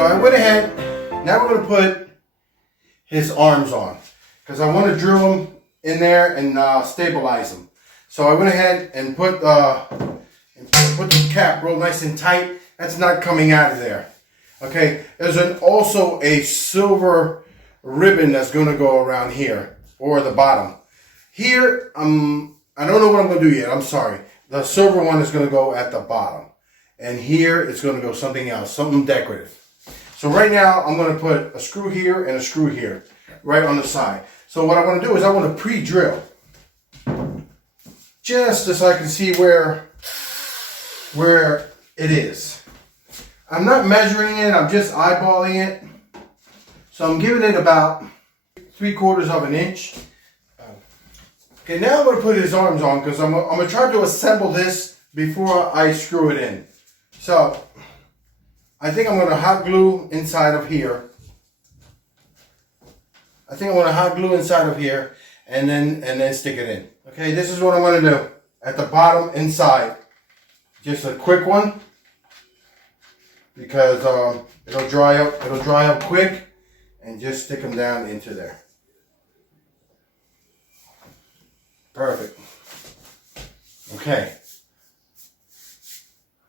So I went ahead, now we're going to put his arms on because I want to drill them in there and stabilize them. So I went ahead and put the cap real nice and tight. That's not coming out of there. Okay, there's also a silver ribbon that's going to go around here or the bottom. Here, I don't know what I'm going to do yet. I'm sorry. The silver one is going to go at the bottom. And here it's going to go something else, something decorative. So right now I'm going to put a screw here and a screw here, right on the side. So what I want to do is I want to pre-drill. Just so I can see where it is. I'm not measuring it, I'm just eyeballing it. So I'm giving it about 3/4 of an inch. Okay, now I'm going to put his arms on because I'm going to try to assemble this before I screw it in. So I think I'm going to hot glue inside of here. And then stick it in. Okay, this is what I'm going to do. At the bottom inside. Just a quick one. Because it'll dry up quick. And just stick them down into there. Perfect. Okay.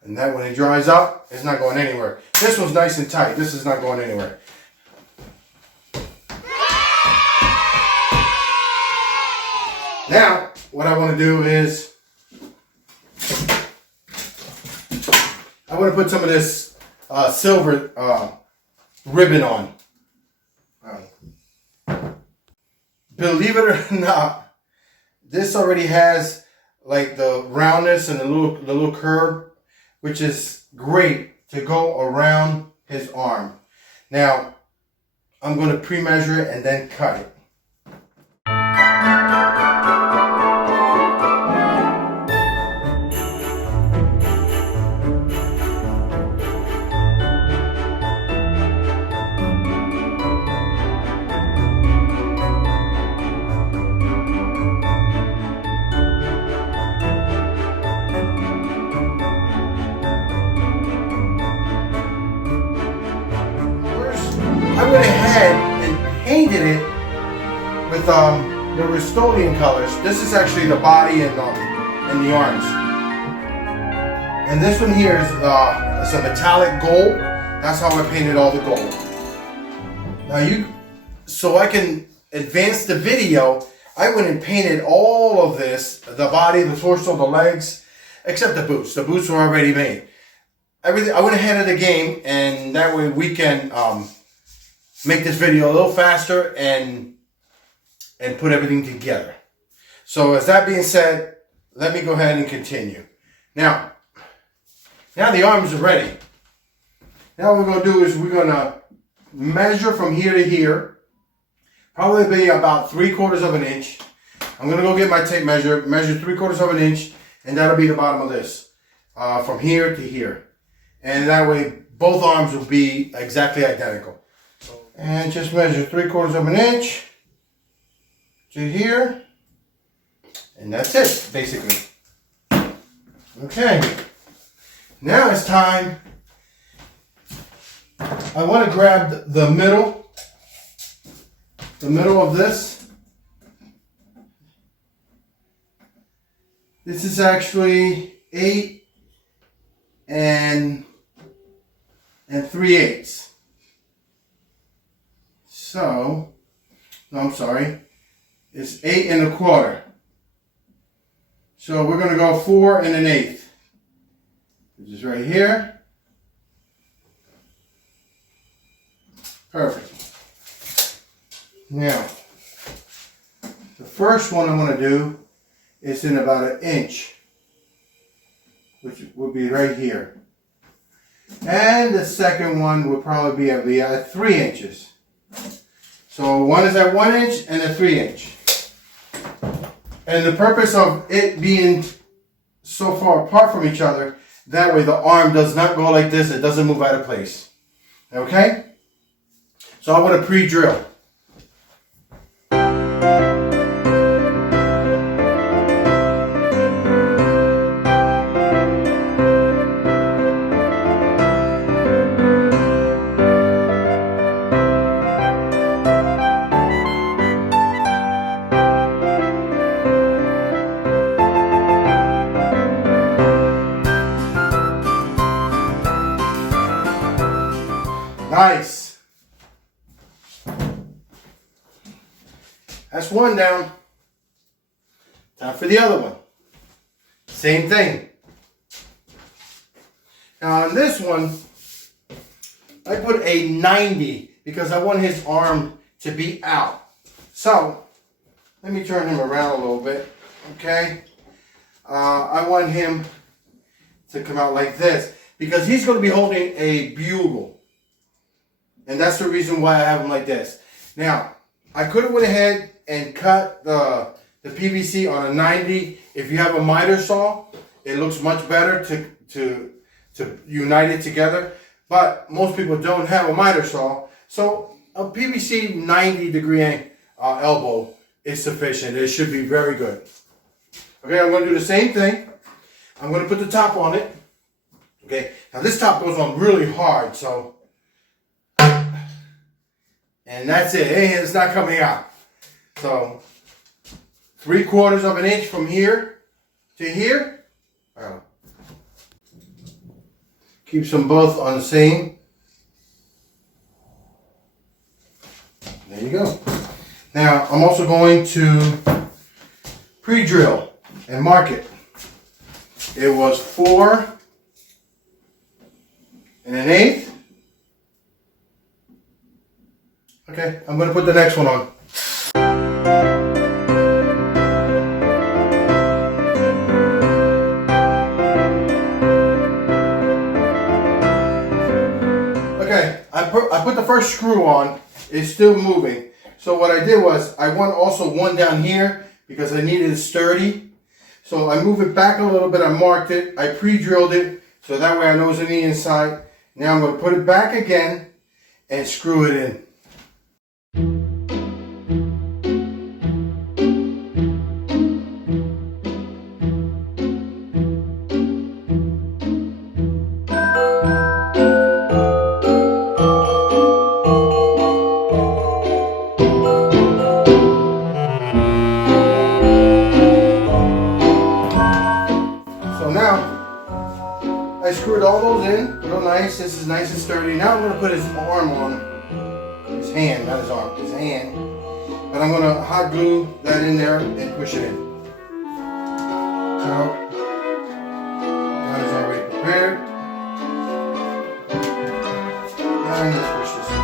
And that when it dries up, it's not going anywhere. This one's nice and tight. This is not going anywhere. Now, what I want to do is I want to put some of this silver ribbon on. Believe it or not, this already has like the roundness and the little curve, which is great to go around his arm. Now, I'm going to pre-measure it and then cut it. I went ahead and painted it with the Rust-Oleum colors. This is actually the body and the arms. And this one here is it's a metallic gold. That's how I painted all the gold. Now so I can advance the video, I went and painted all of this, the body, the torso, the legs, except the boots. The boots were already made. Everything. I went ahead of the game, and that way we can make this video a little faster and put everything together. So as that being said, let me go ahead and continue. Now the arms are ready. Now what we're going to do is we're going to measure from here to here. Probably be about 3/4 of an inch. I'm going to go get my tape measure 3/4 of an inch, and that'll be the bottom of this. From here to here. And that way both arms will be exactly identical. And just measure 3/4 of an inch to here. And that's it, basically. Okay. Now it's time. I want to grab the middle of this. This is actually 8 and 3/8. So, no, I'm sorry. It's 8 1/4. So we're going to go 4 1/8. Which is right here. Perfect. Now, the first one I'm going to do is in about 1 inch, which would be right here. And the second one would probably be at 3 inches. So one is at 1 inch and a 3 inch. And the purpose of it being so far apart from each other, that way the arm does not go like this, it doesn't move out of place. Okay? So I'm going to pre-drill. Nice. That's one down. Time for the other one. Same thing. Now on this one, I put a 90 because I want his arm to be out. So, let me turn him around a little bit, okay? I want him to come out like this because he's going to be holding a bugle. And that's the reason why I have him like this. Now, I could have went ahead and cut the PVC on a 90. If you have a miter saw, it looks much better to unite it together. But most people don't have a miter saw. So a PVC 90-degree elbow is sufficient. It should be very good. Okay, I'm going to do the same thing. I'm going to put the top on it. Okay, now this top goes on really hard, so. And that's it. It's not coming out. So 3/4 of an inch from here to here. Keeps them both on the same. There you go. Now I'm also going to pre-drill and mark it. It was 4 1/8. Okay, I'm going to put the next one on. Okay, I put the first screw on. It's still moving. So what I did was, I want also one down here because I needed it sturdy. So I move it back a little bit. I marked it. I pre-drilled it. So that way I know it's on the inside. Now I'm going to put it back again and screw it in. I screwed all those in, real nice. This is nice and sturdy. Now I'm going to put his arm on, his hand, not his arm, his hand. And I'm going to hot glue that in there and push it in. So, that is already prepared. And let's push this in.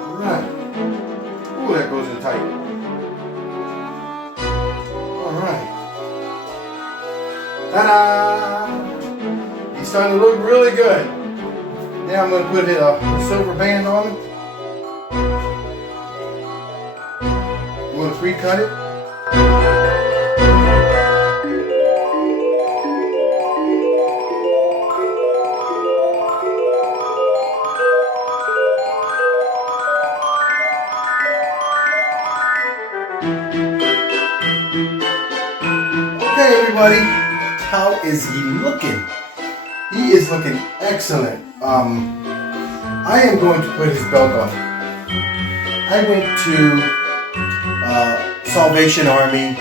Alright. Ooh, that goes in tight. Alright. Ta-da! He's starting to look really good. Now I'm going to put a silver band on him. I'm going to pre-cut it. Okay, everybody. How is he looking? He is looking excellent. I am going to put his belt on. I went to Salvation Army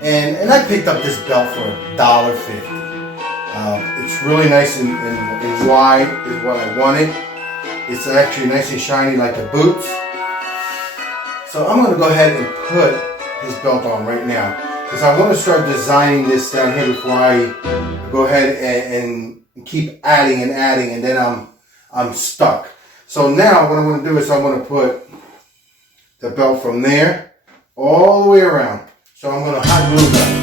and I picked up this belt for $1.50. It's really nice and wide is what I wanted. It's actually nice and shiny like the boots. So I'm going to go ahead and put his belt on right now. Because I want to start designing this down here before I go ahead and keep adding and then I'm stuck. So now what I'm going to do is I'm going to put the belt from there all the way around. So I'm going to hot glue that.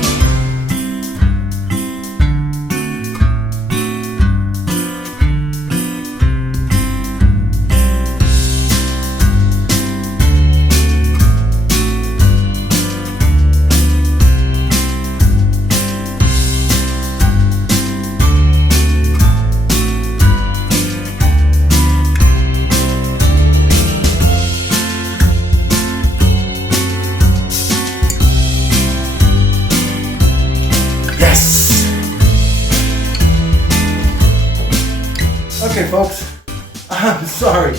Okay, folks, I'm sorry.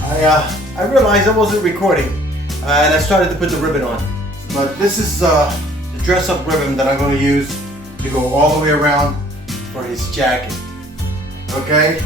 I realized I wasn't recording, and I started to put the ribbon on. But this is the dress-up ribbon that I'm going to use to go all the way around for his jacket. Okay?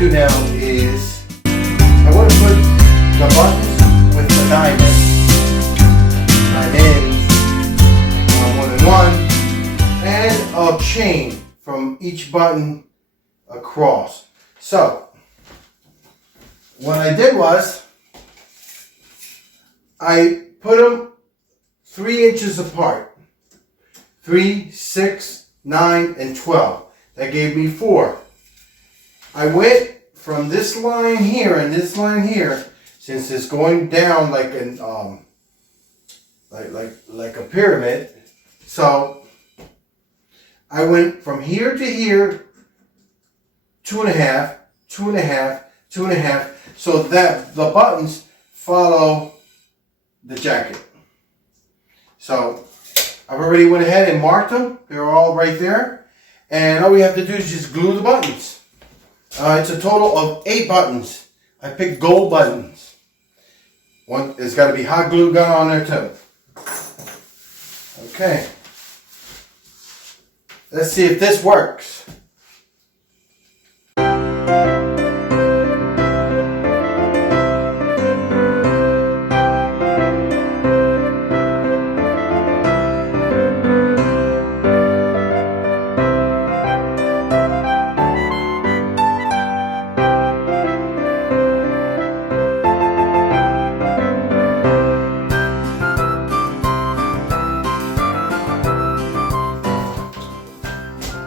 Now is I want to put the buttons with the diamonds one and one, and a chain from each button across. So what I did was I put them 3 inches apart. 3, 6, 9, and 12. That gave me 4. I went from this line here and this line here, since it's going down like an like a pyramid. So I went from here to here, 2.5, 2.5, 2.5, so that the buttons follow the jacket. So I've already went ahead and marked them. They're all right there, and all we have to do is just glue the buttons. It's a total of 8 buttons. I picked gold buttons. One, there's got to be hot glue gun on there too. Okay. Let's see if this works.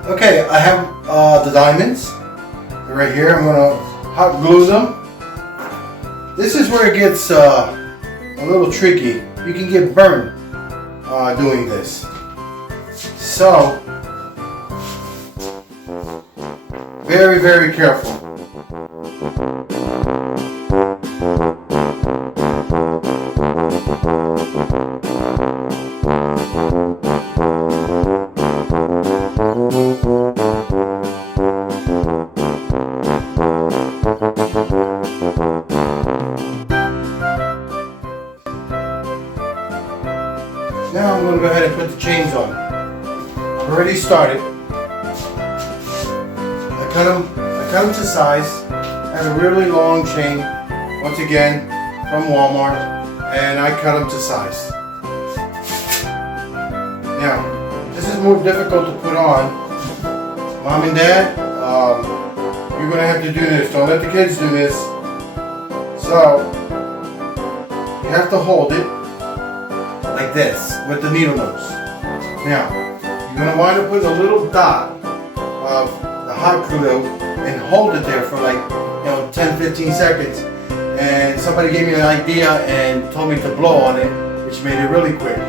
Okay, I have the diamonds. They're right here. I'm going to hot glue them. This is where it gets a little tricky. You can get burned doing this. So, very, very careful. Now I'm going to go ahead and put the chains on. I've already started. I cut them to size. I have a really long chain, once again, from Walmart, and I cut them to size. Now, this is more difficult to put on. Mom and Dad, you're going to have to do this. Don't let the kids do this. So, you have to hold it like this with the needle nose. Now, you're going to wind up putting a little dot of the hot glue and hold it there for like 10-15 seconds. And somebody gave me an idea and told me to blow on it, which made it really quick.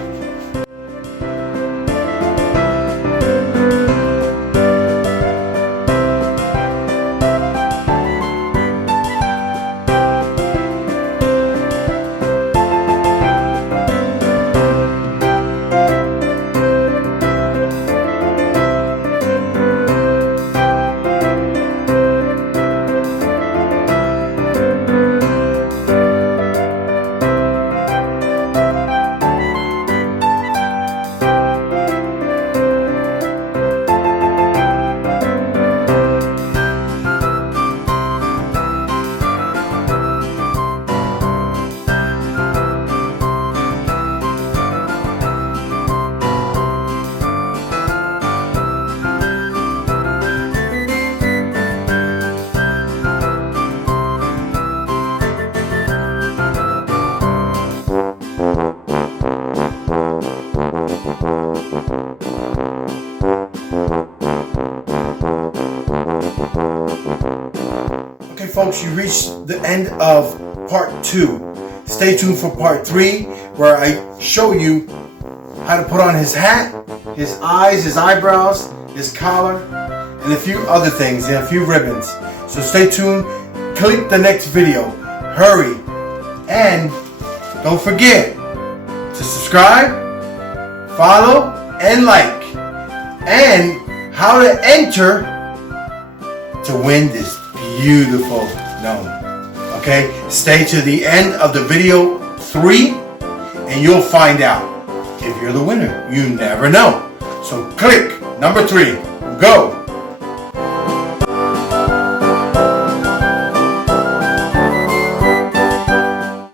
folks, you reached the end of part 2. Stay tuned for part 3, where I show you how to put on his hat, his eyes, his eyebrows, his collar, and a few other things, and a few ribbons. So stay tuned, click the next video, hurry, and don't forget to subscribe, follow, and like, and how to enter to win this beautiful gnome. Okay, stay to the end of the video 3 and you'll find out if you're the winner. You never know. So click number 3. Go.